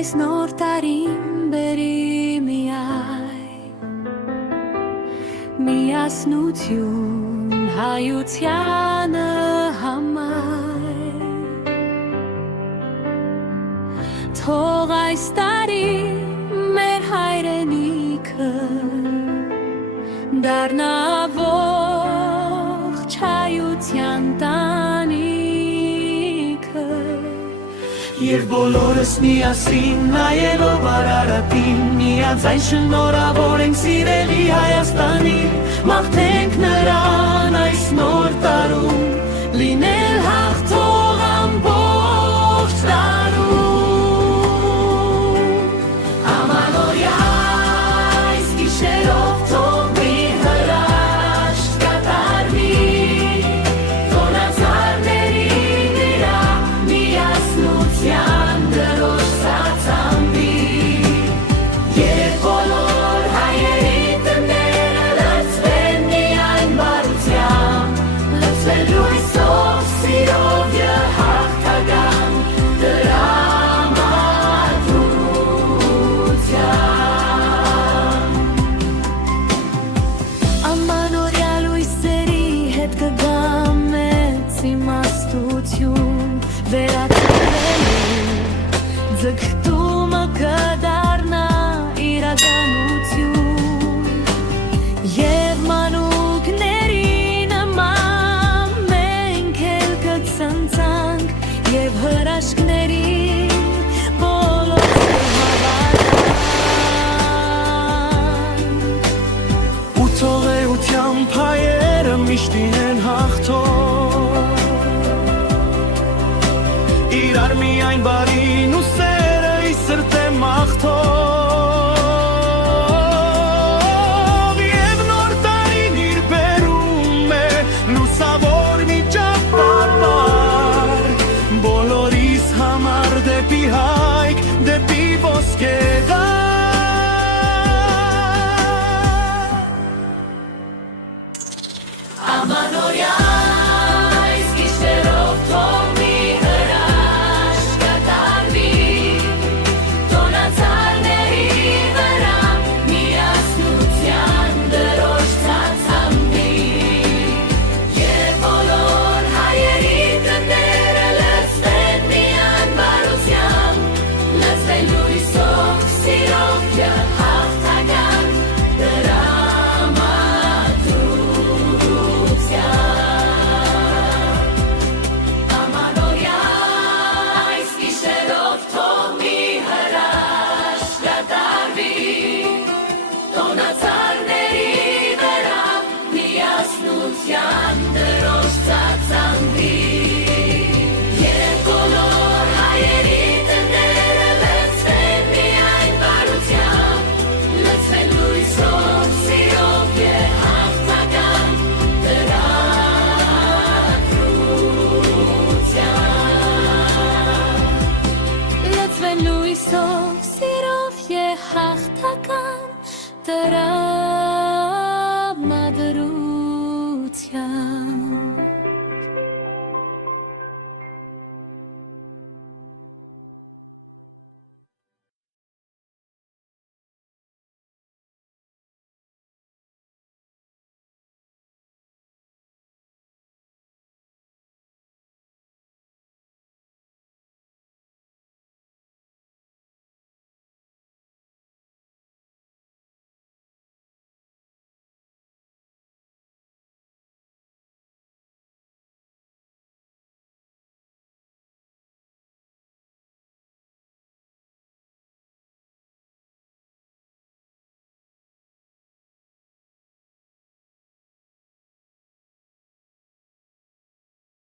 այս նոր տարին բերի միասնություն հայությանը համար թող այս տարի մեր հայրենիքը դառնա ողջ հայության տանիքը Եվ բոլորս միասին նայելով Արարատին միաձայն շնորհավոր ենք սիրելի Հայաստանին մաղթենք նրան այս նոր տարում լինել հաղթող ամբողջ տարում Ամանորյա այս գիշերով թող մի հրաշք կատարվի տոնածառների վրա միասնության դրոշ ցածամվի Եվ բոլոր հայերի տները լցվեն միայն բարությամբ լցվեն լույսով սիրով և հաղթական տրամադրությամբ Ամանորյա լույսերի հետ կգա մեծ իմաստություն վերածվելու ձգտումը կդառնա իրականություն Եվ մանուկների նման մենք էլ կցնցանք Եվ հրաշքներին բոլորը հավատանք Ու թող էությամբ հայերը միշտ լինեն հաղթող Իրար միայն բարի